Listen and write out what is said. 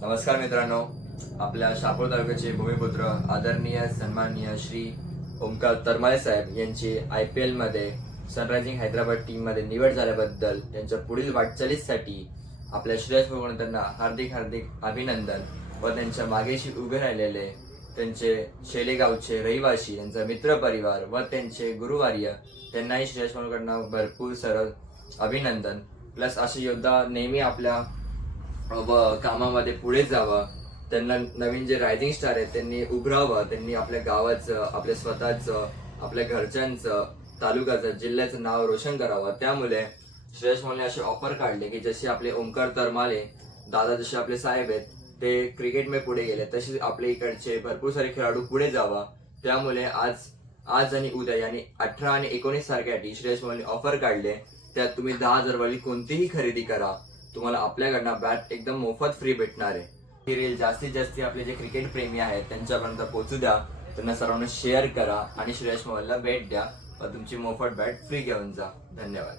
नमस्कार मित्रांनो, आपल्या शहापूर तालुक्याचे भूमिपुत्र आदरणीय सन्माननीय श्री ओमकार तरमाले साहेब यांची IPL मध्ये सनरायझिंग हैदराबाद टीम मध्ये निवड झाल्याबद्दल त्यांच्या पुढील वाटचालीसाठी आपल्या श्रेयस मोहन त्यांना हार्दिक अभिनंदन व त्यांच्या मागेशी उभे राहिलेले त्यांचे शेलेगावचे रहिवासी, त्यांचा मित्र परिवार व त्यांचे गुरुवार्य त्यांनाही श्रेयस मोहनकडनं भरपूर सरळ अभिनंदन. प्लस असे योद्धा नेहमी आपल्या कामामध्ये पुढे जावं, त्यांना नवीन जे रायझिंग स्टार आहेत त्यांनी उभरावं, त्यांनी आपल्या गावाचं, आपल्या स्वतःचं, आपल्या घरच्यांचं, तालुक्याचं, जिल्ह्याचं नाव रोशन करावं. त्यामुळे श्रेयस मोहनने असे ऑफर काढले की जसे आपले ओमकार तरमाले दादा, जसे आपले साहेब आहेत ते क्रिकेटमध्ये पुढे गेले, तसेच आपल्या इकडचे भरपूर सारे खेळाडू पुढे जावा. त्यामुळे आज आणि उद्या यानी 18 आणि 19 तारखेसाठी श्रेयस मोहनने ऑफर काढले. त्यात तुम्ही 10,000 वाली कोणतीही खरेदी करा, तुम्हाला आपल्याकडनं बॅट एकदम मोफत फ्री भेटणार आहे. ही रील जास्तीत जास्त आपले जे क्रिकेट प्रेमी आहेत त्यांच्यापर्यंत पोहोचू द्या, त्यांना सर्वांना शेअर करा आणि श्रेयस मोहनला भेट द्या व तुमची मोफत बॅट फ्री घेऊन जा. धन्यवाद.